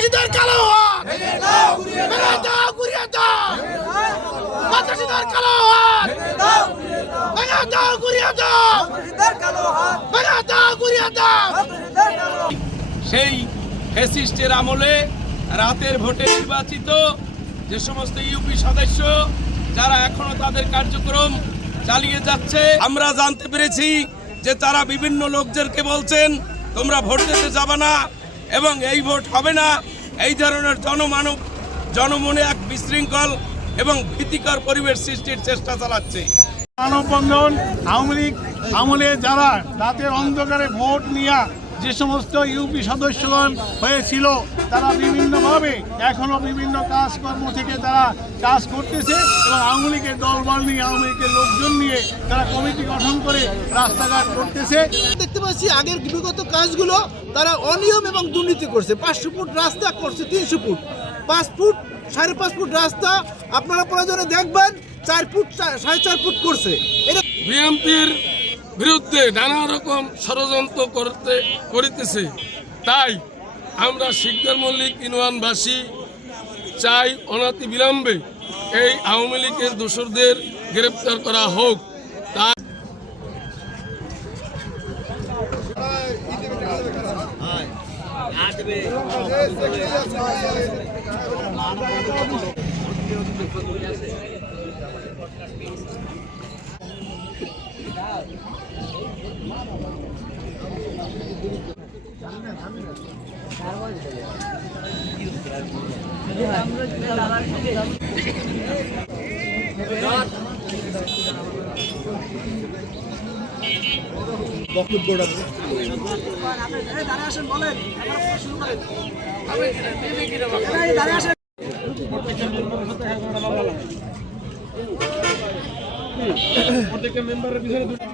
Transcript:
সন্ত্রাসীদের কালো হাত ভেঙে দাও, গুড়িয়ে দাও। সন্ত্রাসীদের কালো হাত ভেঙে দাও, গুড়িয়ে দাও। ভেঙে দাও, গুড়িয়ে দাও। সেই ফ্যাসিস্টের আমলে রাতের ভোটে নির্বাচিত যে সমস্ত ইউপি সদস্য যারা এখনো তাদের কার্যক্রম চালিয়ে যাচ্ছে, আমরা জানতে পেরেছি যে তারা বিভিন্ন লোকদেরকে বলছেন তোমরা ভোট দিতে যাবে না এবং এই ভোট হবে না। এই ধরনের জনমনে এক বিশৃঙ্খল এবং ভীতিকর পরিবেশ সৃষ্টির চেষ্টা চালাচ্ছে। মানববন্ধন আওয়ামী লীগ আমলে যারা রাতের অন্ধকারে ভোট নিয়ে যে সমস্ত ইউপি সদস্যগণ হয়েছিল তারা বিভিন্নভাবে এখনো বিভিন্ন কাজকর্ম থেকে তারা কাজ করতেছে এবং আওয়ামী লীগের দলবল নিয়ে আওয়ামী লীগের লোকজন নিয়ে তারা কমিটি গঠন করে রাস্তাঘাট করতেছে। দেখতে পাচ্ছি আগের বিগত কাজগুলো তারা অনিয়ম এবং দুর্নীতি করছে। 500 ফুট রাস্তা করছে 300 ফুট, 5 ফুট 5.5 ফুট রাস্তা আপনারা প্রয়োজনে দেখবেন 4 ফুট 4.5 ফুট করছে। এটা বিএনপির বিরুদ্ধে নানা রকম ষড়যন্ত্র করিতেছে। তাই আমরা শিকদার মল্লিক ইউনিয়নবাসী চাই অনতি বিলম্বে এই আওয়ামী লীগের দোসরদের গ্রেপ্তার করা হোক। তাই প্রত্যেকটা মেম্বারের পিছনে দুটো